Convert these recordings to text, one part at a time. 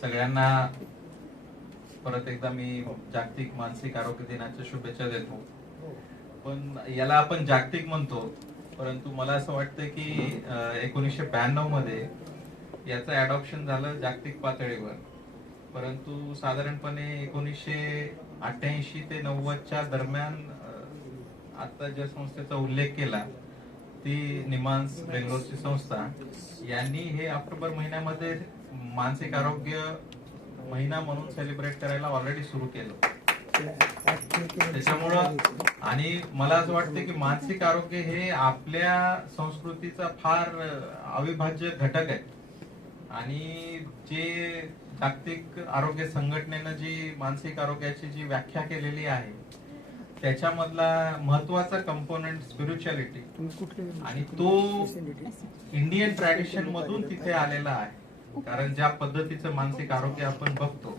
सगळ्यांना परत एकदा मी जागतिक मानसिक आरोग्य दिनाच्या शुभेच्छा देतो. पण याला आपण जागतिक म्हणतो परंतु मला असं वाटतं की एकोणीसशे ब्याण्णवमध्ये याचं अडॉप्शन झालं जागतिक पातळीवर. परंतु साधारणपणे एकोणीसशे अठ्ठ्याऐंशी ते नव्वदच्या दरम्यान आता ज्या संस्थेचा उल्लेख केला ती निमांस बेंगलोरची संस्था यांनी हे ऑक्टोबर महिन्यामध्ये मानसिक आरोग्य महिना म्हणून सेलिब्रेट करायला ऑलरेडी सुरू केलं. त्याच्यामुळं आणि मला असं वाटतं की मानसिक आरोग्य हे आपल्या संस्कृतीचा फार अविभाज्य घटक आहे. आणि जे जागतिक आरोग्य संघटनेनं जी मानसिक आरोग्याची जी व्याख्या केलेली आहे त्याच्यामधला महत्त्वाचा कंपोनंट स्पिरिच्युअलिटी आणि तो इंडियन ट्रॅडिशन मधून तिथे आलेला आहे. कारण ज्या पद्धतीचं मानसिक आरोग्य आपण बघतो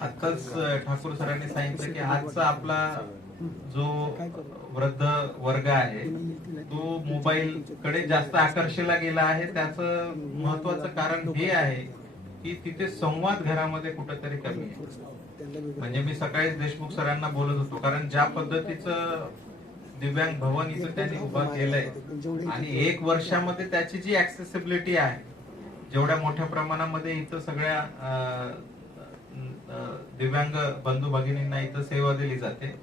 आताच ठाकूर सरांनी सांगितलं की आजचा आपला जो वृद्ध वर्ग आहे तो मोबाईल कडे जास्त आकर्षला गेला आहे. त्याचं महत्वाचं कारण हे आहे की तिथे संवाद घरामध्ये कुठेतरी कमी आहे. म्हणजे मी सकाळीच देशमुख सरांना बोलत होतो कारण ज्या पद्धतीचं दिव्यांग भवन इथं त्यांनी उभं केलंय आणि एक वर्षामध्ये त्याची जी ऍक्सेसिबिलिटी आहे जेवढ्या मोठ्या प्रमाणामध्ये इथं सगळ्या दिव्यांग बंधू भगिनींना इथं सेवा दिली जाते.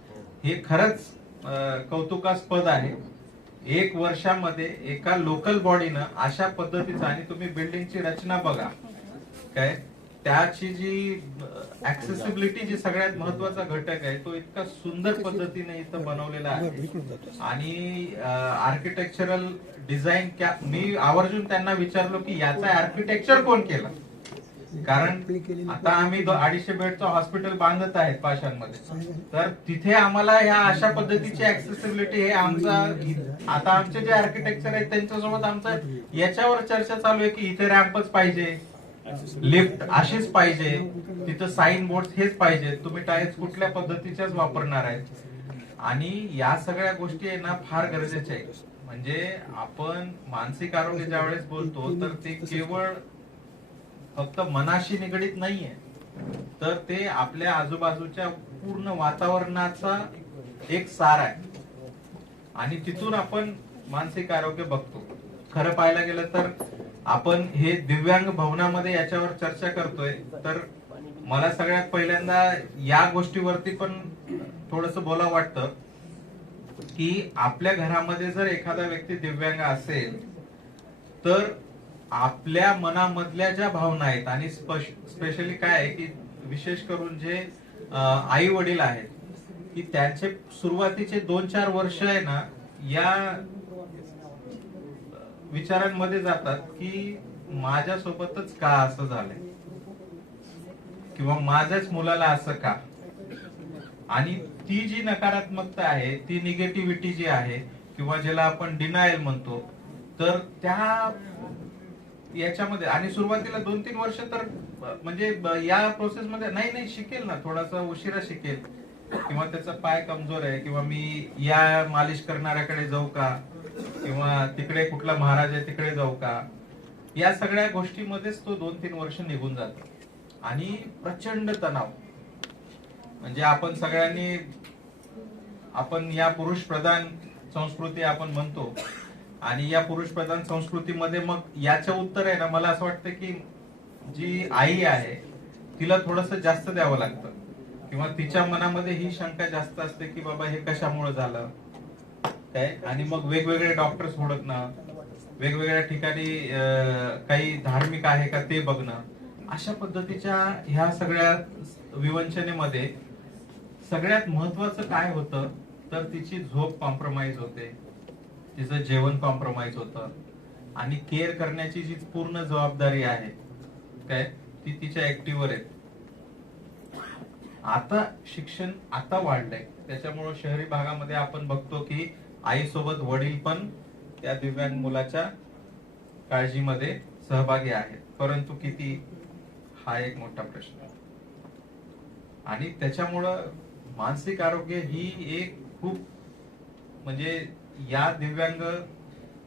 हे खरंच कौतुकास्पद आहे. एक वर्षामध्ये एका लोकल बॉडीनं अशा पद्धतीचं आणि तुम्ही बिल्डिंगची रचना बघा. काय? त्याची जी ऍक्सेसिबिलिटी जी सगळ्यात महत्त्वाचा घटक आहे तो इतका सुंदर पद्धतीने इथं बनवलेला आहे. आणि आर्किटेक्चरल डिझाईन मी आवर्जून त्यांना विचारलो की याचा आर्किटेक्चर कोण केलं? कारण आता आम्ही अडीचशे बेडचं हॉस्पिटल बांधत आहेत पाषाणमध्ये. तर तिथे आम्हाला ह्या अशा पद्धतीची ऍक्सेसिबिलिटी हे आमचा आता आमचे जे आर्किटेक्चर आहेत त्यांच्यासोबत आमचं याच्यावर चर्चा चालू आहे की इथे रॅम्पच पाहिजे. लिफ्ट अशीच पाहिजे तिथं साईन बोर्ड हेच पाहिजे तुम्ही टायर्स कुठल्या पद्धतीच्याच वापरणार आहेत? आणि या सगळ्या गोष्टी आहे ना फार गरजेच्या आहेत. म्हणजे आपण मानसिक आरोग्य ज्या वेळेस बोलतो तर ते केवळ फक्त मनाशी निगडीत नाहीये. तर ते आपल्या आजूबाजूच्या पूर्ण वातावरणाचा एक सार आहे. आणि तिथून आपण मानसिक आरोग्य बघतो. खरं पाहायला गेलं तर आपण हे दिव्यांग भवनामध्ये याच्यावर चर्चा करतोय. तर मला सगळ्यात पहिल्यांदा या गोष्टीवरती पण थोडस बोला वाटतं की आपल्या घरामध्ये जर एखादा व्यक्ती दिव्यांग असेल तर आपल्या मनामधल्या ज्या भावना आहेत आणि स्पेशली काय आहे की विशेष करून जे आई वडील आहेत की त्यांचे सुरुवातीचे दोन चार वर्ष आहे ना या विचारांमध्ये जातात की माझ्या सोबतच का असं झालंय? किंवा माझ्याच मुलाला असं का? आणि ती जी नकारात्मकता आहे ती निगेटिव्हिटी जी आहे किंवा ज्याला आपण डिनायल म्हणतो तर त्या याच्यामध्ये आणि सुरुवातीला दोन तीन वर्ष तर म्हणजे या प्रोसेस मध्ये नाही नाही शिकेल ना थोडासा उशिरा शिकेल. किंवा त्याचा पाय कमजोर आहे किंवा मी या मालिश करणाऱ्याकडे जाऊ का? किंवा तिकडे कुठला महाराज आहे तिकडे जाऊ का? या सगळ्या गोष्टीमध्येच तो दोन तीन वर्ष निघून जातो. आणि प्रचंड तणाव. म्हणजे आपण सगळ्यांनी आपण या पुरुष प्रधान संस्कृती आपण म्हणतो. आणि या पुरुष प्रधान संस्कृतीमध्ये मग याचं उत्तर आहे ना मला असं वाटतं की जी आई आहे तिला थोडस जास्त द्यावं लागतं. किंवा तिच्या मनामध्ये ही शंका जास्त असते की बाबा हे कशामुळे झालं? आहे. आणि मग वेगवेगळे डॉक्टर्स हुडकणं वेगवेगळ्या ठिकाणी काही धार्मिक आहे का ते बघणं अशा पद्धतीच्या ह्या सगळ्या विवंचनेमध्ये सगळ्यात महत्वाचं काय होतं तर तिची झोप कॉम्प्रोमाइज होते. तिचं जेवण कॉम्प्रोमाइज होतं. आणि केअर करण्याची जी पूर्ण जबाबदारी आहे काय? ती तिच्या ऍक्टिव्हवर आहे. आता शिक्षण आता वाढलंय. त्याच्यामुळे शहरी भागामध्ये आपण बघतो की आईसोबत वडील पण त्या दिव्यांग मुलाच्या काळजीमध्ये सहभागी आहेत परंतु किती हा एक मोठा प्रश्न आहे. आणि त्याच्यामुळं मानसिक आरोग्य ही एक खूप म्हणजे या दिव्यांग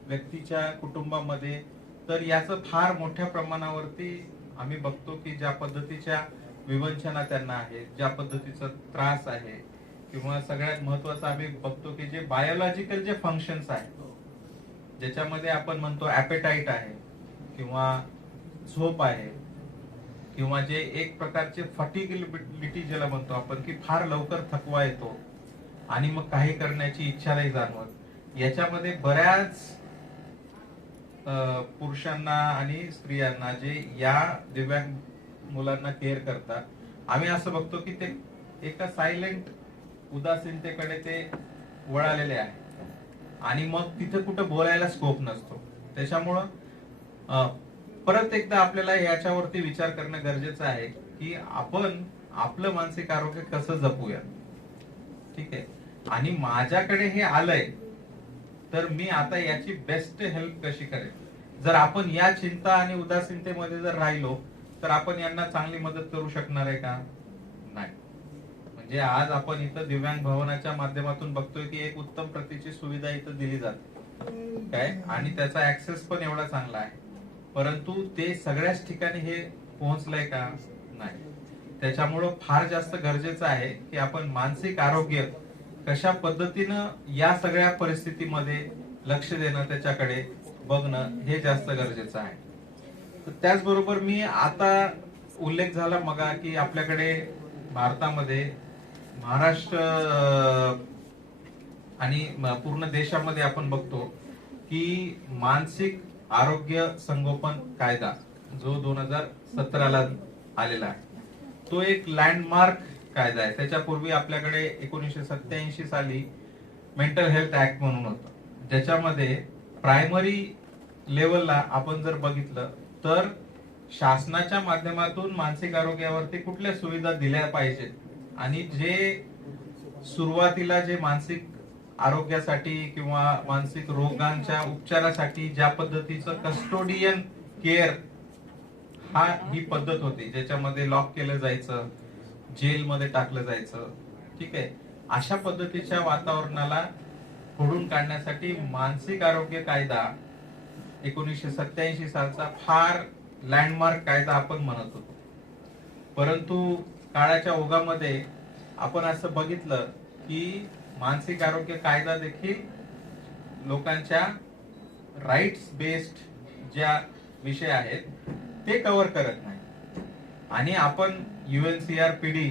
व्यक्तीच्या कुटुंबामध्ये तर याचं फार मोठ्या प्रमाणावरती आम्ही बघतो की ज्या पद्धतीच्या विवंचना त्यांना आहे ज्या पद्धतीचा त्रास आहे किंवा सगळ्यात महत्वाचं आम्ही बघतो की जे बायोलॉजिकल जे फंक्शन्स आहेत ज्याच्यामध्ये आपण म्हणतो ॲपेटाईट आहे किंवा झोप आहे किंवा जे एक प्रकारचे फटिगिलिटी ज्याला म्हणतो आपण की फार लवकर थकवा येतो आणि मग काही करण्याची इच्छा नाही जाणवत. याच्यामध्ये बऱ्याच पुरुषांना आणि स्त्रियांना जे या दिव्यांग मुलांना केअर करतात आम्ही असं बघतो की ते एका सायलेंट उदासीनतेकडे ते वळालेले आहे. आणि मग तिथे कुठं बोलायला स्कोप नसतो. त्याच्यामुळं परत एकदा आपल्याला याच्यावरती विचार करणं गरजेचं आहे की आपण आपलं मानसिक आरोग्य कसं जपूया. ठीक आहे? आणि माझ्याकडे हे आलंय तर मी आता याची बेस्ट हेल्प कशी करेल जर आपण या चिंता आणि उदासीनतेमध्ये जर राहिलो तर आपण यांना चांगली मदत करू शकणार आहे का? नाही. म्हणजे आज आपण इथं दिव्यांग भवनाच्या माध्यमातून बघतोय की एक उत्तम प्रतीची सुविधा इथं दिली जाते. काय? आणि त्याचा ऍक्सेस पण एवढा चांगला आहे. परंतु ते सगळ्याच ठिकाणी हे पोहोचलंय का नाही? त्याच्यामुळं फार जास्त गरजेचं आहे की आपण मानसिक आरोग्य कशा पद्धतीनं या सगळ्या परिस्थितीमध्ये लक्ष देणं त्याच्याकडे बघणं हे जास्त गरजेचं आहे. तर त्याचबरोबर मी आता उल्लेख झाला मगा की आपल्याकडे भारतामध्ये महाराष्ट्र आणि पूर्ण देशामध्ये आपण बघतो की मानसिक आरोग्य संगोपन कायदा जो दोन हजार सतराला आलेला आहे तो एक लँडमार्क कायदा आहे. त्याच्यापूर्वी आपल्याकडे एकोणीसशे सत्याऐंशी साली मेंटल हेल्थ ऍक्ट म्हणून होतं. ज्याच्यामध्ये प्रायमरी लेवलला आपण जर बघितलं तर शासनाच्या माध्यमातून मानसिक आरोग्यावरती कुठल्या सुविधा दिल्या पाहिजेत? आणि जे सुरुवातीला जे मानसिक आरोग्यासाठी किंवा मानसिक रोगांच्या उपचारासाठी ज्या पद्धतीचं कस्टोडियन केअर हा ही पद्धत होती ज्याच्यामध्ये लॉक केलं जायचं जेलमध्ये टाकलं जायचं ठीक आहे? अशा पद्धतीच्या वातावरणाला फोडून काढण्यासाठी मानसिक आरोग्य कायदा एकोणीसशे सत्याऐंशी सालचा फार लँडमार्क कायदा आपण म्हणत होतो. परंतु काळाच्या ओघामध्ये आपण असं बघितलं की मानसिक आरोग्य कायदा देखील लोकांच्या राईट्स बेस्ड ज्या विषय आहेत ते कव्हर करत नाही. आणि आपण युएनसीआर पीडी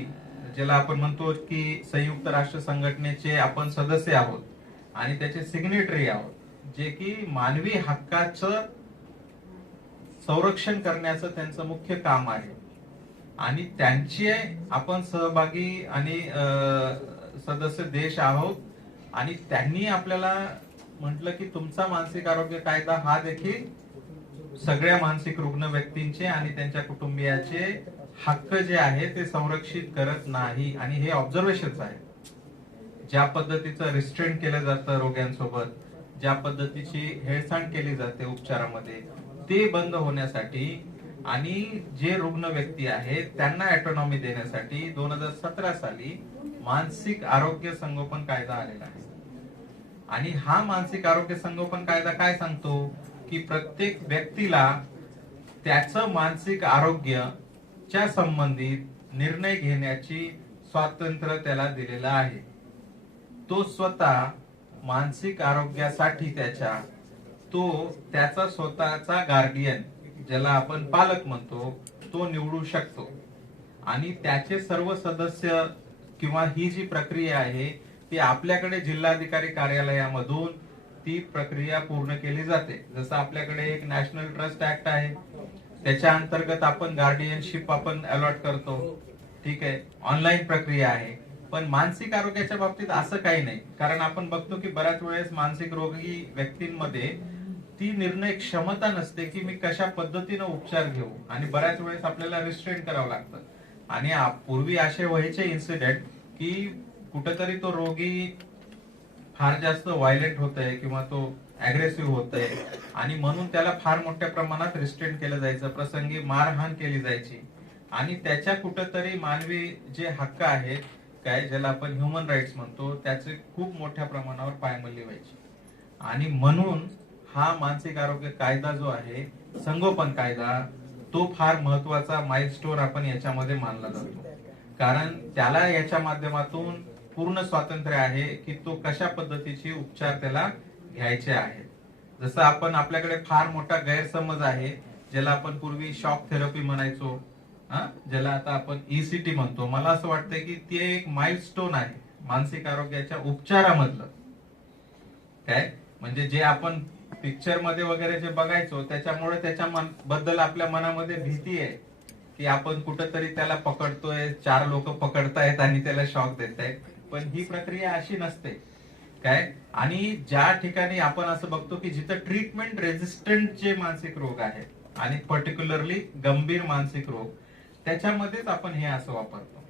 ज्याला आपण म्हणतो की संयुक्त राष्ट्र संघटनेचे आपण सदस्य आहोत आणि त्याचे सिग्नेटरी आहोत जे की मानवी हक्काचं संरक्षण करण्याचं त्यांचं मुख्य काम आहे. आणि त्यांचे आपण सहभागी आणि सदस्य देश आहोत. आणि त्यांनी आपल्याला म्हटलं की तुमचा मानसिक आरोग्य कायदा हा देखील सगळ्या मानसिक रुग्ण व्यक्तींचे आणि त्यांच्या कुटुंबियाचे हक्क जे आहे ते संरक्षित करत नाही. आणि हे ऑब्झर्वेशन आहे ज्या पद्धतीचं रिस्ट्रेंट केलं जातं रोग्यांसोबत ज्या पद्धतीची हेळसांड केली जाते उपचारामध्ये ते बंद होण्यासाठी आणि जे रुग्ण व्यक्ती आहेत त्यांना ऑटोनॉमी देण्यासाठी दोन हजार सतरा साली मानसिक आरोग्य संगोपन कायदा आलेला आहे. आणि हा मानसिक आरोग्य संगोपन कायदा काय सांगतो? की प्रत्येक व्यक्तीला त्याचं मानसिक आरोग्यच्या संबंधित निर्णय घेण्याची स्वातंत्र्य त्याला दिलेलं आहे. तो स्वतः मानसिक आरोग्यासाठी त्याच्या तो त्याचा स्वतःचा गार्डियन ज्याला आपण पालक म्हणतो तो निवडू शकतो. आणि त्याचे सर्व सदस्य किंवा ही जी प्रक्रिया आहे ती आपल्याकडे जिल्हाधिकारी कार्यालयामधून ती प्रक्रिया पूर्ण केली जाते. जसं आपल्याकडे एक नॅशनल ट्रस्ट ऍक्ट आहे त्याच्या अंतर्गत आपण गार्डियनशिप आपण अलॉट करतो. ठीक आहे ऑनलाईन प्रक्रिया आहे. पण मानसिक आरोग्याच्या बाबतीत असं काही नाही. कारण आपण बघतो की बऱ्याच वेळेस मानसिक रोगी व्यक्तींमध्ये ती निर्णय क्षमता नसते की मी कशा पद्धतीनं उपचार घेऊ. आणि बऱ्याच वेळेस आपल्याला रिस्ट्रेन करावं लागतं. आणि पूर्वी असे व्हायचे इन्सिडेंट की कुठेतरी तो रोगी फार जास्त व्हायलेंट होत आहे किंवा तो अग्रेसिव्ह होत आहे आणि म्हणून त्याला फार मोठ्या प्रमाणात रिस्ट्रेन केलं जायचं. प्रसंगी मारहाण केली जायची. आणि त्याच्या कुठेतरी मानवी जे हक्क आहेत काय ज्याला आपण ह्युमन राईट्स म्हणतो त्याचे खूप मोठ्या प्रमाणावर पायमल्ली व्हायची. आणि म्हणून हा मानसिक आरोग्य कायदा जो आहे संगोपन कायदा तो फार महत्त्वाचा माइलस्टोन आपण याच्यामध्ये मानला जातो. कारण त्याला याच्या माध्यमातून पूर्ण स्वातंत्र्य आहे की तो कशा पद्धतीचे उपचार त्याला घ्यायचे आहेत जसं आपण आपल्याकडे फार मोठा गैरसमज आहे ज्याला आपण पूर्वी शॉक थेरपी म्हणायचो हा? ज्याला आता आपण ईसीटी म्हणतो. मला असं वाटतं की ते एक माइलस्टोन आहे मानसिक आरोग्याच्या उपचारामधलं. काय? म्हणजे जे आपण पिक्चरमध्ये वगैरे जे बघायचो त्याच्यामुळे त्याच्या मन- बद्दल आपल्या मनामध्ये भीती आहे की आपण कुठंतरी त्याला पकडतोय चार लोक पकडतायत आणि त्याला शॉक देत आहेत पण ही प्रक्रिया अशी नसते. काय? आणि ज्या ठिकाणी आपण असं बघतो की जिथं ट्रीटमेंट रेजिस्टंट जे मानसिक रोग आहेत आणि पर्टिक्युलरली गंभीर मानसिक रोग त्याच्यामध्येच आपण हे असं वापरतो.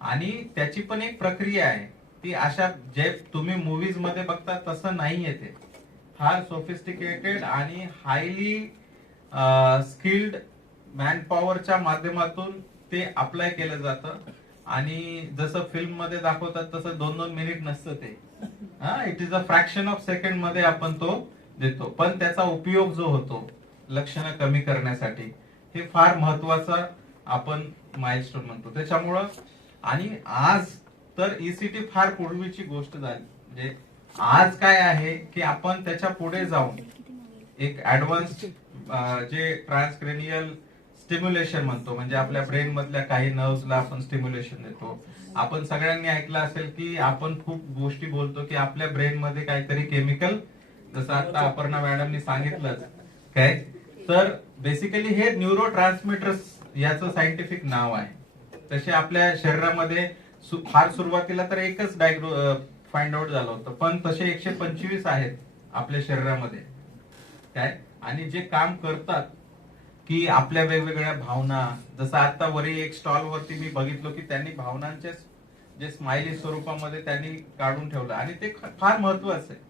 आणि त्याची पण एक प्रक्रिया आहे. ती अशा जे तुम्ही मुव्हीजमध्ये बघता तसं नाही येते फार सोफिस्टिकेटेड आणि हायली स्किल्ड मॅन पॉवरच्या माध्यमातून ते अप्लाय केलं जातं. आणि जसं फिल्ममध्ये दाखवतात तसं दोन दोन मिनिट नसतं ते. हा it is a fraction of सेकंडमध्ये आपण तो देतो. पण त्याचा उपयोग जो होतो लक्षणं कमी करण्यासाठी हे फार महत्त्वाचा आपण माइलस्टोन म्हणतो. त्याच्यामुळं आणि आज तर ईसीटी फार पूर्वीची गोष्ट झाली. म्हणजे आज काय आहे की आपण त्याच्या पुढे जाऊन एक ऍडव्हान्स जे ट्रान्सक्रेनियल स्टिम्युलेशन म्हणतो म्हणजे आपल्या ब्रेन मधल्या काही नर्व्हला आपण स्टिम्युलेशन देतो. आपण सगळ्यांनी ऐकलं असेल की आपण खूप गोष्टी बोलतो की आपल्या ब्रेन मध्ये काहीतरी केमिकल जसं आता अपर्णा मॅडमनी सांगितलंच काय? तर बेसिकली हे न्यूरो ट्रान्समीटर्स याचं सायंटिफिक नाव आहे. तसे आपल्या शरीरामध्ये फार सुरुवातीला तर एकच डायग्नो फाइंड आउट झालं होतं. पण तसे एकशे पंचवीस आहेत आपल्या शरीरामध्ये. काय? आणि जे काम करतात की आपल्या वेगवेगळ्या भावना जसं आता वरी एक स्टॉल वरती मी बघितलो की त्यांनी भावनांचे जे स्माइली स्वरूपामध्ये त्यांनी काढून ठेवलं. आणि ते फार महत्वाचं आहे.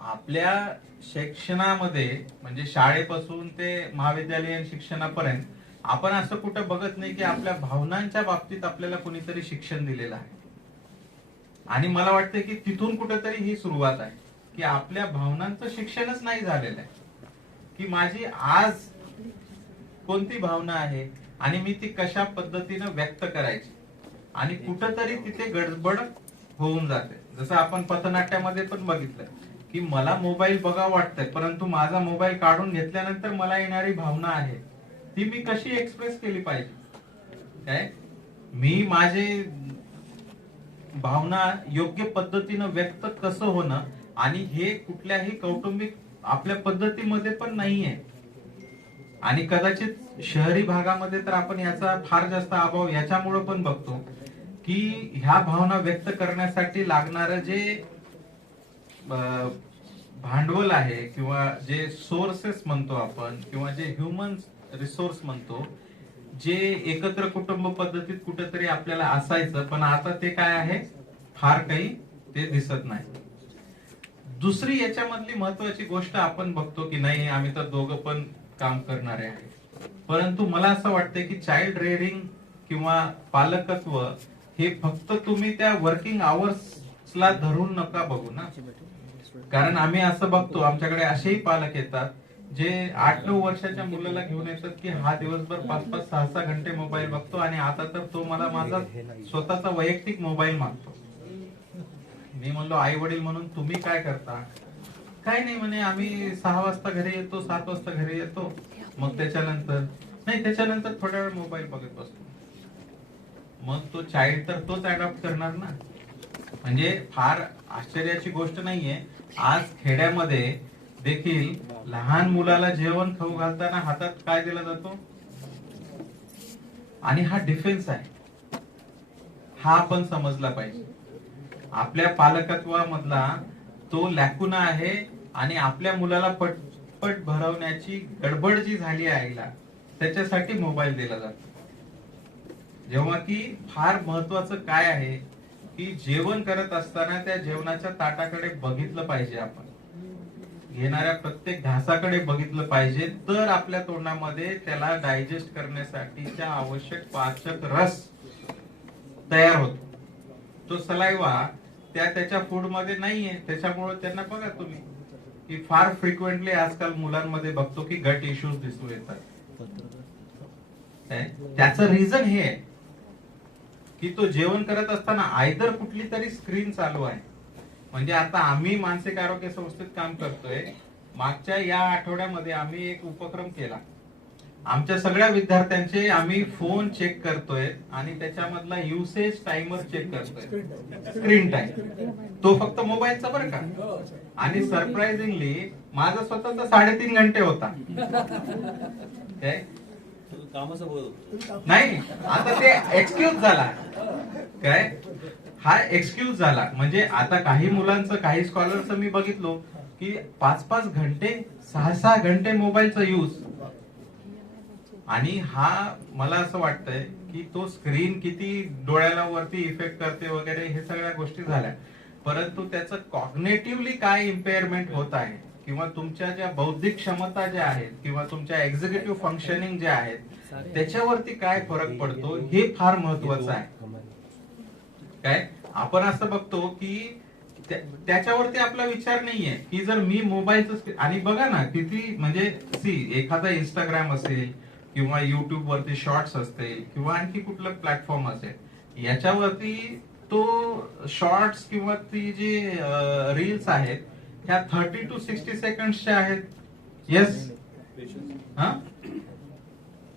आपल्या शिक्षणामध्ये म्हणजे शाळेपासून ते महाविद्यालयीन शिक्षणापर्यंत आपण असं कुठं बघत नाही की आपल्या भावनांच्या बाबतीत आपल्याला कुणीतरी शिक्षण दिलेलं आहे. आणि मला वाटतं की तिथून कुठेतरी ही सुरुवात आहे. की आपल्या भावनांचं शिक्षणच नाही झालेलं आहे. की माझी आज कोणती भावना आहे आणि मी ती कशा पद्धतीनं व्यक्त करायची. आणि कुठंतरी तिथे गडबड होऊन जाते. जसं आपण पथनाट्यामध्ये पण बघितलं की मला मोबाईल बघा वाटतंय परंतु माझा मोबाईल काढून घेतल्यानंतर मला येणारी भावना आहे ती मी कशी एक्सप्रेस केली पाहिजे? काय? मी माझे भावना योग्य पद्धतीनं व्यक्त कसं होणं आणि हे कुठल्याही कौटुंबिक आपल्या पद्धतीमध्ये पण नाहीये. आणि कदाचित शहरी भागामध्ये तर आपण याचा फार जास्त अभाव याच्यामुळे पण बघतो की ह्या भावना व्यक्त करण्यासाठी लागणार जे भांडवल आहे किंवा जे सोर्सेस म्हणतो आपण किंवा जे ह्युमन रिसोर्स म्हणतो जे एकत्र कुटुंब पद्धतीत कुठेतरी आपल्याला असायचं पण आता ते काय आहे? फार काही ते दिसत नाही. दुसरी याच्यामधली महत्वाची गोष्ट आपण बघतो की नाही आम्ही तर दोघं पण काम करणारे आहे. परंतु मला असं वाटतं की चाइल्ड रेअरिंग किंवा पालकत्व हे फक्त तुम्ही त्या वर्किंग ला धरून नका बघू ना. कारण आम्ही असं बघतो आमच्याकडे असेही पालक येतात जे आठ नऊ वर्षाच्या मुलाला घेऊन येतात की हा दिवसभर पाच पाच सहा सहा घंटे मोबाईल बघतो आणि आता तर तो मला माझा स्वतःचा वैयक्तिक मोबाईल मागतो. मी म्हणलो आई वडील म्हणून तुम्ही काय करता? काय नाही म्हणे आम्ही सहा वाजता घरी येतो सात वाजता घरी येतो. मग त्याच्यानंतर नाही त्याच्यानंतर थोड्या वेळ मोबाईल बघत बसतो. मग तो चाइल्ड तर तोच अडॉप्ट करणार ना. म्हणजे फार आश्चर्याची गोष्ट नाहीये. आज खेड्यामध्ये देखील लहान मुलाला जेवण खाऊ घालताना हातात काय दिला जातो? आणि हा डिफेन्स आहे. हा आपण समजला पाहिजे. आपल्या पालकत्वामधला तो लॅकुना आहे आणि आपल्या मुलाला पटपट भरवण्याची गडबड जी झाली आईला त्याच्यासाठी मोबाईल दिला जातो. जेव्हा की फार महत्वाचं काय आहे की जेवण करत असताना त्या जेवणाच्या ताटाकडे बघितलं पाहिजे आपण. घेणाऱ्या प्रत्येक घासाकडे बघितलं पाहिजे तर आपल्या तोंडामध्ये त्याला डायजेस्ट करण्यासाठीच्या आवश्यक पाचक रस तयार होतो. तो सलायवा त्या त्याच्या फूडमध्ये नाहीये त्याच्यामुळे त्यांना बघा तुम्ही की फार फ्रिक्वेंटली आजकाल मुलांमध्ये बघतो की गट इश्यूज दिसून येतात. त्याचं रिझन हे आहे की तो जेवण करत असताना आयदर कुठली तरी स्क्रीन चालू आहे. म्हणजे आता आम्ही मानसिक आरोग्य संस्थेत काम करतोय. मागच्या या आठवड्यामध्ये आम्ही एक उपक्रम केला. आमच्या सगळ्या विद्यार्थ्यांचे आम्ही फोन चेक करतोय आणि त्याच्यामधला युसेज टाइमर चेक करतोय. स्क्रीन टाइम तो फक्त मोबाईलचा बरं का? आणि सरप्राइझिंगली माझा स्वतःचा साडेतीन घंटे होता. नाही आता ते एक्सक्यूज झाला. काय हा एक्सक्यूज झाला. म्हणजे आता काही मुलांचं काही स्कॉलरचं मी बघितलो की पाच पाच घंटे सहा सहा घंटे मोबाईलचा यूज आणि हा मला असं वाटतंय की तो स्क्रीन किती डोळ्याला वरती इफेक्ट करते वगैरे हे सगळ्या गोष्टी झाल्या. परंतु त्याचं कॉग्नेटिव्हली काय इम्पेअरमेंट होत आहे किंवा तुमच्या ज्या बौद्धिक क्षमता ज्या आहेत किंवा तुमच्या एक्झिक्युटिव्ह फंक्शनिंग जे आहेत त्याच्यावरती काय फरक पडतो हे फार महत्वाचं आहे. काय? आपण असं बघतो की त्याच्यावरती आपला विचार नाहीये. की जर मी मोबाईलच आणि बघा ना किती म्हणजे सी एखादा इंस्टाग्राम असेल किंवा युट्यूब वरती शॉर्ट्स असतील किंवा आणखी कुठलं प्लॅटफॉर्म असेल याच्यावरती तो शॉर्ट्स किंवा ती जी रील्स आहेत ह्या थर्टी टू सिक्स्टी सेकंडच्या आहेत. येस हा?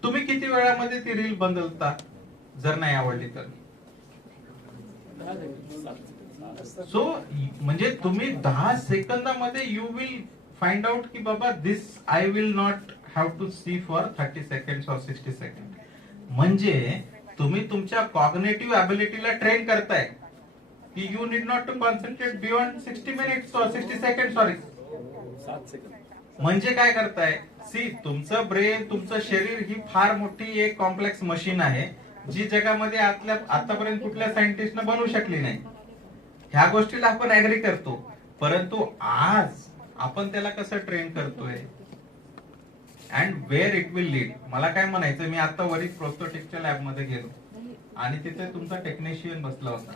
तुम्ही किती वेळामध्ये ती रील बदलता? जर नाही आवडली तर. सो म्हणजे तुम्ही दहा सेकंदामध्ये यू विल फाइंड आउट की बाबा this I will not have to see for thirty second or sixty second म्हणजे तुम्ही तुमच्या कॉग्नेटिव्ह अबिलिटीला ट्रेन करताय. की you need not to concentrate beyond sixty minutes or sixty second sorry सात म्हणजे काय करताय? सी तुमचं ब्रेन तुमचं शरीर ही फार मोठी एक कॉम्प्लेक्स मशीन आहे. जी जगामध्ये आतल्या आतापर्यंत कुठल्या सायंटिस्टनं बनवू शकली नाही. ह्या गोष्टीला आपण अग्री करतो. परंतु आज आपण त्याला कसं ट्रेन करतोय? And where it will lead मला काय म्हणायचं? मी आता वरील प्रोस्तोटिकच्या लॅबमध्ये गेलो. आणि तिथे तुमचा टेक्निशियन बसला होता.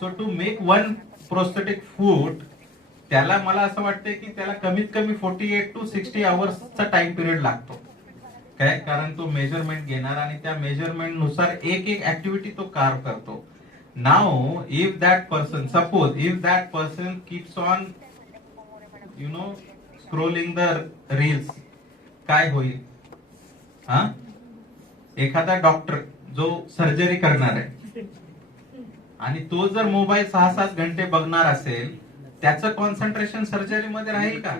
So to make one prosthetic foot त्याला मला असं वाटतंय की त्याला कमीत कमी फोर्टी एट टू सिक्स्टी आवर्सचा टाइम पिरियड लागतो. काय? कारण तो मेजरमेंट घेणार आणि त्या मेजरमेंटनुसार एक एक ऍक्टिव्हिटी तो कार करतो. Now if that person suppose if that person keeps on you know scrolling the reels काय होईल? हा? एखादा डॉक्टर जो सर्जरी करणार आहे. आणि तो जर मोबाईल सहा सात घंटे बघणार असेल त्याचं कॉन्सन्ट्रेशन सर्जरीमध्ये राहील का?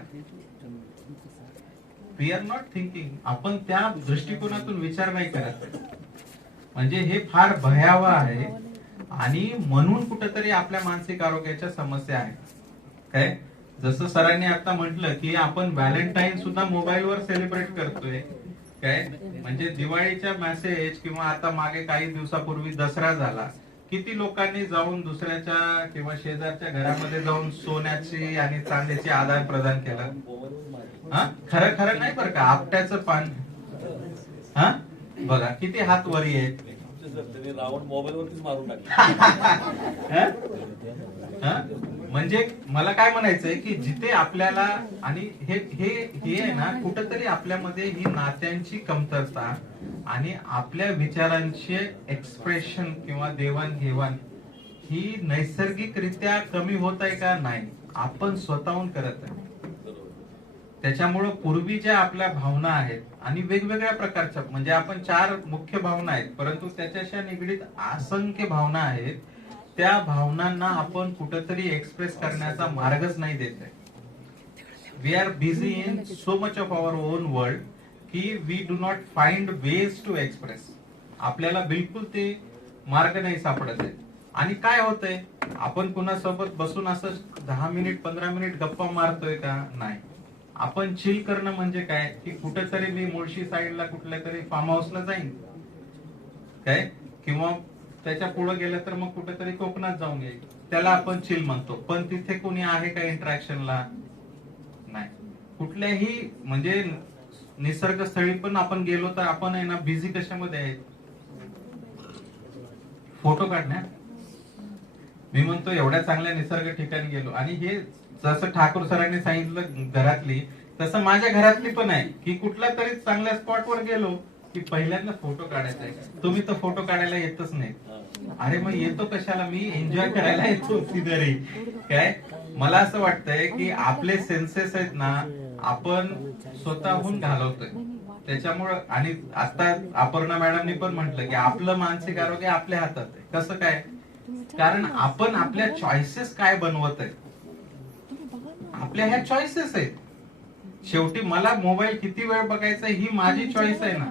वी आर नॉट थिंकिंग आपण त्या दृष्टिकोनातून विचार नाही करत. म्हणजे हे फार भयावह आहे. आणि म्हणून कुठेतरी आपल्या मानसिक आरोग्याच्या समस्या आहेत. काय? जसं सरांनी आता म्हटलं की आपण व्हॅलेंटाईन सुद्धा मोबाईलवर सेलिब्रेट करतोय. काय? म्हणजे दिवाळीच्या मेसेज किंवा आता मागे काही दिवसापूर्वी दसरा झाला. किती लोकांनी जाऊन दुसऱ्याच्या किंवा शेजारच्या घरामध्ये जाऊन सोन्याची आणि चांदीची आदान प्रदान केलं? हा? खरं खरं नाही बरं का? आपट्याचं पान. हा? बघा किती हात वरी आहेत. त्यांनी रावण मोबाईल वरतीच मारून टाकले? म्हणजे मला काय म्हणायचंय की जिथे आपल्याला आणि हे हे हे आहे ना कुठंतरी आपल्यामध्ये ही नात्यांची कमतरता आणि आपल्या विचारांचे एक्सप्रेशन किंवा देवाणघेवाण ही नैसर्गिकरित्या कमी होत आहे का नाही आपण स्वतःहून करत आहे त्याच्यामुळं पूर्वी ज्या आपल्या भावना आहेत आणि वेगवेगळ्या प्रकारच्या म्हणजे आपण चार मुख्य भावना आहेत परंतु त्याच्याशी निगडीत असंख्य भावना आहेत त्या भावनांना आपण कुठेतरी एक्सप्रेस करण्याचा मार्गच नाही देत आहे. We are busy in so much of our own world की we do not find ways to express आपल्याला बिलकुल ते मार्ग नाही सापडत आहे. आणि काय होतंय? आपण कुणासोबत बसून असं दहा मिनिट पंधरा मिनिट गप्पा मारतोय का? नाही. आपण चिल करणं म्हणजे काय? की कुठेतरी मी मुळशी साईडला कुठल्या तरी फार्म हाऊसला जाईन. काय? किंवा त्याच्या पुढे गेलं तर मग कुठेतरी कोकणात जाऊन येईल. त्याला आपण चिल म्हणतो. पण तिथे कोणी आहे का इंट्रॅक्शनला? नाही. कुठल्याही म्हणजे निसर्ग स्थळी पण आपण गेलो तर आपण आहे ना बिझी कशामध्ये आहे? फोटो काढण्या मी म्हणतो एवढ्या चांगल्या निसर्ग ठिकाणी गेलो. आणि हे जसं ठाकूर सरांनी सांगितलं घरातली तसं माझ्या घरातली पण आहे. की कुठल्या तरी चांगल्या स्पॉटवर गेलो की पहिल्यांदा फोटो काढायचा आहे. तुम्ही तर फोटो काढायला येतच नाही. अरे मग येतो कशाला? मी एन्जॉय करायला येतो सिनरी काय? मला असं वाटतंय की आपले सेन्सेस आहेत ना आपण स्वतःहून घालवतोय. त्याच्यामुळं आणि आता अपर्णा मॅडमनी पण म्हटलं की आपलं मानसिक आरोग्य आपल्या हातात आहे. कसं काय? कारण आपण आपल्या चॉईसेस काय बनवत आहे? आपल्या ह्या चॉईसेस आहेत. शेवटी मला मोबाईल किती वेळ बघायचा ही माझी चॉईस आहे ना.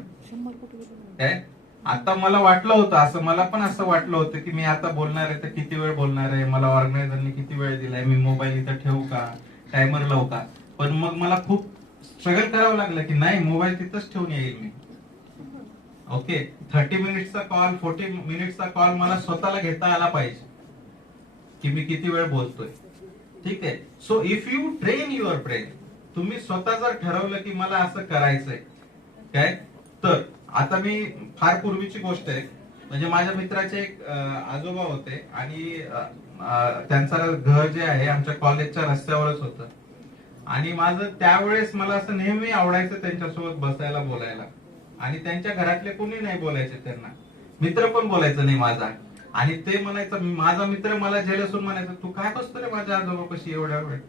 काय? आता मला वाटलं होतं असं मला पण असं वाटलं होतं की मी आता बोलणार आहे तर किती वेळ बोलणार आहे? मला ऑर्गनायझरने किती वेळ दिलाय? मी मोबाईल इथं ठेवू का? टायमर लावू का? पण मग मला खूप स्ट्रगल करावं लागलं की नाही मोबाईल तिथंच ठेवून येईल मी. ओके थर्टी मिनिटचा कॉल फोर्टी मिनिटचा कॉल मला स्वतःला घेता आला पाहिजे. की मी किती वेळ बोलतोय. ठीक आहे? So if you train your brain तुम्ही स्वतः जर ठरवलं की मला असं करायचंय काय? तर आता मी फार पूर्वीची गोष्ट आहे. म्हणजे माझ्या मित्राचे एक आजोबा होते आणि त्यांचं घर जे आहे आमच्या कॉलेजच्या रस्त्यावरच होतं. आणि माझं त्यावेळेस मला असं नेहमी आवडायचं त्यांच्यासोबत बसायला बोलायला. आणि त्यांच्या घरातले कोणी नाही बोलायचे त्यांना. मित्र पण बोलायचं नाही माझा. आणि ते म्हणायचं माझा मित्र मला जेलसून म्हणायचं तू काय बसतो रे माझ्या आजोबापाशी एवढ्या वेळ?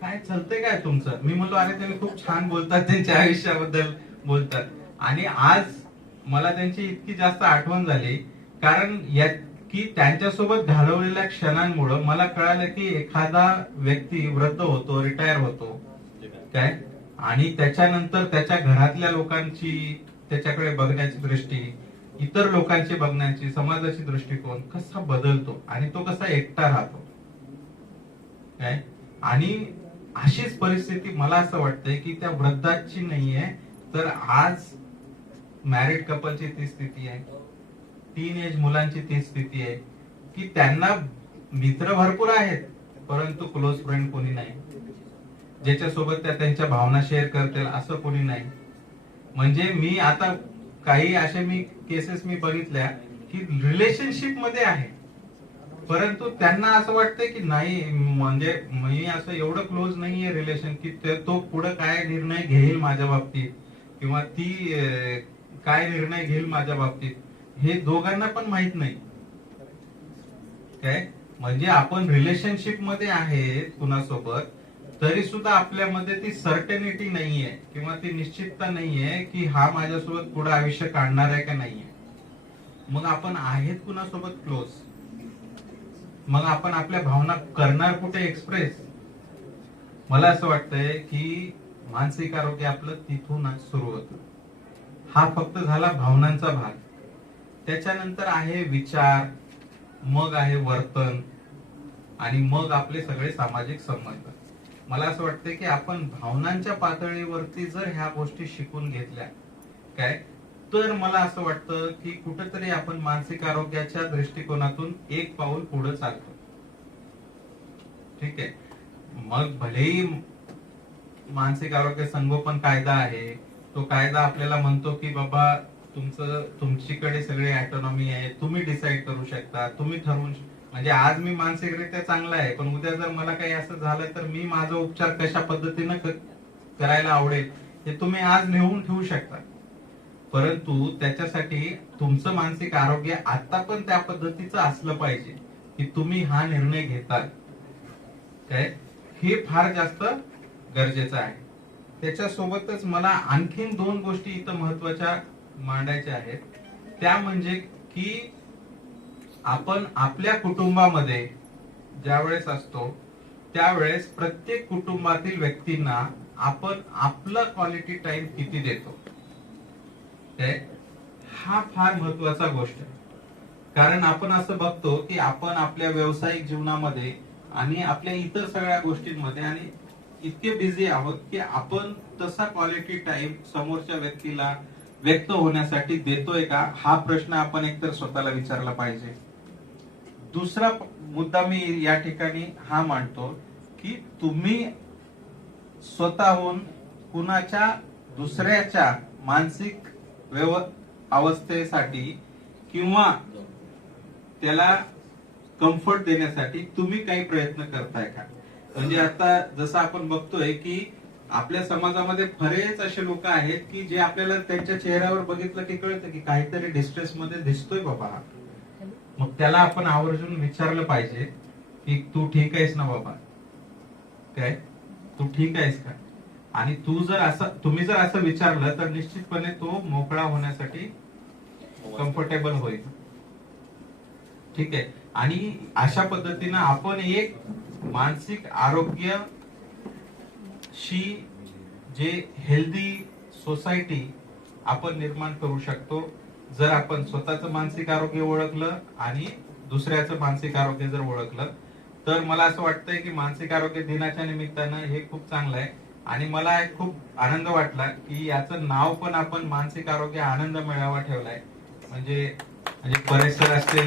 काय चालतंय काय तुमचं? मी म्हणलो अरे त्यांनी खूप छान बोलतात त्यांच्या आयुष्याबद्दल बोलतात. आणि आज मला त्यांची इतकी जास्त आठवण झाली कारण या की त्यांच्यासोबत घालवलेल्या क्षणांमुळं मला कळालं की एखादा व्यक्ती वृद्ध होतो रिटायर होतो. काय? आणि त्याच्यानंतर त्याच्या घरातल्या लोकांची त्याच्याकडे बघण्याची दृष्टी इतर लोकांची बघण्याची समाजाची दृष्टिकोन कसा बदलतो आणि तो कसा एकटा राहतो. काय? आणि अशीच परिस्थिती मला असं वाटतंय की त्या वृद्धाची नाहीये तर आज मॅरिड कपलची ती स्थिती आहे. टीन एज मुलांची ती स्थिती आहे. की त्यांना मित्र भरपूर आहेत परंतु क्लोज फ्रेंड कोणी नाही. ज्याच्यासोबत त्या त्यांच्या भावना शेअर करतील असं कोणी नाही. म्हणजे मी आता काही अशा मी केसेस मी बघितल्या की रिलेशनशिपमध्ये आहे. परंतु त्यांना असं वाटतंय की नाही म्हणजे मी असं एवढं क्लोज नाहीये रिलेशन की तो पुढे काय निर्णय घेईल माझ्या बाबतीत? किंवा ती काय निर्णय घेईल माझ्या बाबतीत हे दोघांना पण माहीत नाही. काय? म्हणजे आपण रिलेशनशिपमध्ये आहे कुणासोबत तरी सुद्धा आपल्यामध्ये ती सर्टेनिटी नाहीये किंवा ती निश्चितता नाहीये की हा माझ्यासोबत पुढे आयुष्य काढणार आहे का नाहीये. मग आपण आहेत कुणासोबत क्लोज मग आपण आपल्या भावना करणार कुठे एक्सप्रेस मला असं वाटतंय की मानसिक आरोग्य आपलं तिथूनच सुरू होतं. हा फक्त झाला भावनांचा भाग. त्याच्यानंतर आहे विचार मग आहे वर्तन आणि मग आपले सगळे सामाजिक संबंध. मला असं वाटतं की आपण भावनांच्या पातळीवरती जर ह्या गोष्टी शिकून घेतल्या काय? तर मला असं वाटतं की कुठेतरी आपण मानसिक आरोग्याच्या दृष्टिकोनातून एक पाऊल पुढे चालतो. ठीक आहे? मग भलेही मानसिक आरोग्य संगोपन कायदा आहे तो कायदा आपल्याला म्हणतो की बाबा तुमचं तुमच्याकडे सगळे ऑटोनॉमी आहे तुम्ही डिसाईड करू शकता तुम्ही ठरवून म्हणजे आज मी मानसिकरित्या चांगला आहे पण उद्या जर मला काही असं झालं तर मी माझा उपचार कशा पद्धतीनं करायला आवडेल हे तुम्ही आज नेऊन ठेवू शकता. परंतु त्याच्यासाठी तुमचं मानसिक आरोग्य आता पण त्या पद्धतीचं असलं पाहिजे की तुम्ही हा निर्णय घेताल. काय? हे फार जास्त गरजेचं आहे. त्याच्यासोबतच मला आणखीन दोन गोष्टी इथं महत्त्वाच्या मांडायच्या आहेत. त्या म्हणजे की आपण आपल्या कुटुंबामध्ये ज्यावेळेस असतो त्यावेळेस प्रत्येक कुटुंबातील व्यक्तींना आपण आपला क्वालिटी टाइम किती देतो. हा फार महत्त्वाचा गोष्ट आहे. कारण आपण असं बघतो की आपण आपल्या व्यावसायिक जीवनामध्ये आणि आपल्या इतर सगळ्या गोष्टींमध्ये आणि इतके बिझी आहोत की आपण तसा क्वालिटी टाइम समोरच्या व्यक्तीला व्यक्त होण्यासाठी देतोय का? हा प्रश्न आपण एकतर स्वतःला विचारला पाहिजे. दुसरा मुद्दा मी या ठिकाणी हा मांडतो की तुम्ही स्वतःहून कुणाच्या दुसऱ्याच्या मानसिक व्यव अवस्थेसाठी किंवा त्याला कम्फर्ट देण्यासाठी तुम्ही काही प्रयत्न करताय का? म्हणजे आता जसं आपण बघतोय की आपल्या समाजामध्ये बरेच असे लोक आहेत की जे आपल्याला त्यांच्या चेहऱ्यावर बघितलं की कळतं की काहीतरी डिस्ट्रेस मध्ये दिसतोय बाबा हा. मग त्याला आपण आवर्जून विचारलं पाहिजे की तू ठीक आहेस ना बाबा? काय? तू ठीक आहेस का? आणि तू जर असं तुम्ही जर असं विचारलं तर निश्चितपणे तो मोकळा होण्यासाठी कम्फर्टेबल होईल. ठीक आहे. आणि अशा पद्धतीनं आपण एक मानसिक आरोग्य शी जे हेल्दी सोसायटी आपण निर्माण करू शकतो. जर आपण स्वतःचं मानसिक आरोग्य ओळखलं आणि दुसऱ्याचं मानसिक आरोग्य जर ओळखलं तर मला असं वाटतंय की मानसिक आरोग्य दिनाच्या निमित्तानं हे खूप चांगलं आहे. आणि मला एक खूप आनंद वाटला की याचं नाव पण आपण मानसिक आरोग्य आनंद मेळावा ठेवलाय. म्हणजे म्हणजे परिसर असेल असतील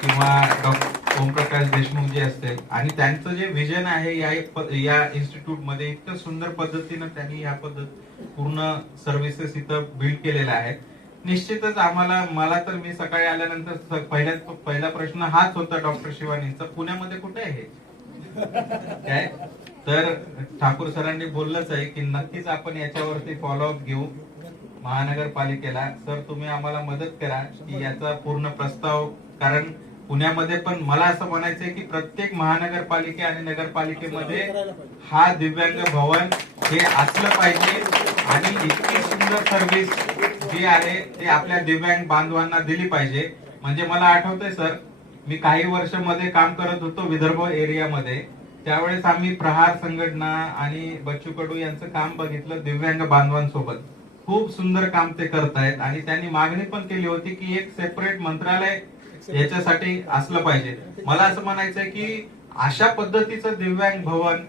किंवा डॉक्टर ओमप्रकाश देशमुख जे असतील आणि त्यांचं जे विजन आहे या या इन्स्टिट्यूटमध्ये इतकं सुंदर पद्धतीनं त्यांनी या पद्धत पूर्ण सर्व्हिसेस इथं बिल्ड केलेल्या आहेत निश्चितच आम्हाला मला तर मी सकाळी आल्यानंतर पहिल्या पहिला प्रश्न हाच होता डॉक्टर शिवानीचा. पुण्यामध्ये कुठे आहे काय? तर ठाकूर सरांनी बोललंच आहे की नक्कीच आपण याच्यावरती फॉलोअप घेऊ महानगरपालिकेला. सर तुम्ही आम्हाला मदत करा की याचा पूर्ण प्रस्ताव कारण पुण्यामध्ये पण मला असं म्हणायचंय की प्रत्येक महानगरपालिके आणि नगरपालिकेमध्ये हा दिव्यांग भवन हे असलं पाहिजे आणि इतकी सुंदर सर्व्हिस जी आहे ते आपल्या दिव्यांग बांधवांना दिली पाहिजे. म्हणजे मला आठवतंय सर मी काही वर्षमध्ये काम करत होतो विदर्भ एरियामध्ये. त्यावेळेस आम्ही प्रहार संघटना आणि बच्चू कडू यांचं काम बघितलं दिव्यांग बांधवांसोबत. खूप सुंदर काम ते करतायत आणि त्यांनी मागणी पण केली होती की एक सेपरेट मंत्रालय याच्यासाठी असलं पाहिजे. मला असं म्हणायचंय की अशा पद्धतीचं दिव्यांग भवन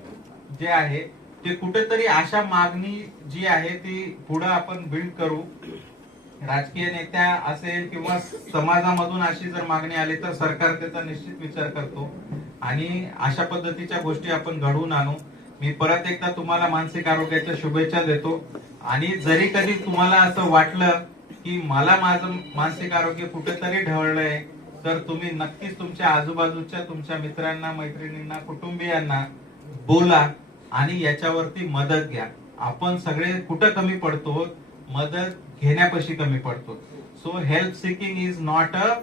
जे आहे ते कुठेतरी अशा मागणी जी आहे ती पुढे आपण बिल्ड करू. राजकीय नेत्या असेल किंवा समाजामधून अशी जर मागणी आली तर सरकार त्याचा निश्चित विचार करतो. आणि अशा पद्धतीच्या गोष्टी आपण घडवून आणू. मी परत एकदा तुम्हाला मानसिक आरोग्याच्या शुभेच्छा देतो. आणि जरी कधी तुम्हाला असं वाटलं की मला माझं मानसिक आरोग्य कुठेतरी ढवळलंय तर तुम्ही नक्कीच तुमच्या आजूबाजूच्या तुमच्या मित्रांना मैत्रिणींना कुटुंबियांना बोला आणि याच्यावरती मदत घ्या. आपण सगळे कुठं कमी पडतो मदत घेण्यापाशी कमी पडतो. So help seeking is not a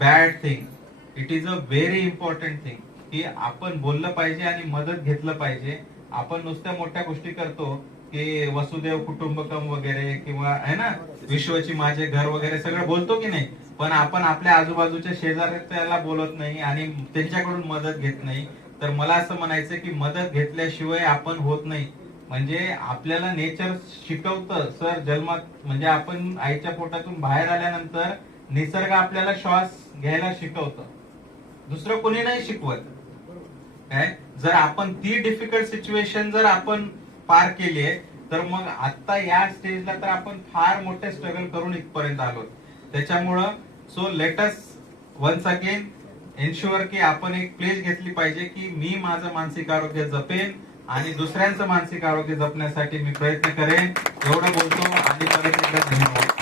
bad thing it is a very important thing की आपण बोललं पाहिजे आणि मदत घेतलं पाहिजे. आपण नुसत्या मोठ्या गोष्टी करतो की वसुदेव कुटुंबकम वगैरे किंवा है ना विश्वची माझे घर वगैरे सगळं बोलतो की नाही? पण आपण आपल्या आजूबाजूच्या शेजाऱ्याला बोलत नाही आणि त्यांच्याकडून मदत घेत नाही. तर मला असं म्हणायचं की मदत घेतल्याशिवाय आपण होत नाही. म्हणजे आपल्याला नेचर शिकवतं. सर जन्मात म्हणजे आपण आईच्या पोटातून बाहेर आल्यानंतर निसर्ग आपल्याला श्वास घ्यायला शिकवतं. दुसरं कोणी नाही शिकवत. काय? जर आपण ती डिफिकल्ट सिच्युएशन जर आपण पार केली आहे तर मग आता या स्टेजला तर आपण फार मोठे स्ट्रगल करून इथपर्यंत आलो त्याच्यामुळं so let's once again ensure की आपण एक प्लेस घेतली पाहिजे की मी माझं मानसिक आरोग्य जपेन आणि दुसऱ्यांचं मानसिक आरोग्य जपण्यासाठी मी प्रयत्न करेन. एवढं बोलतो आणि परत एकदा धन्यवाद.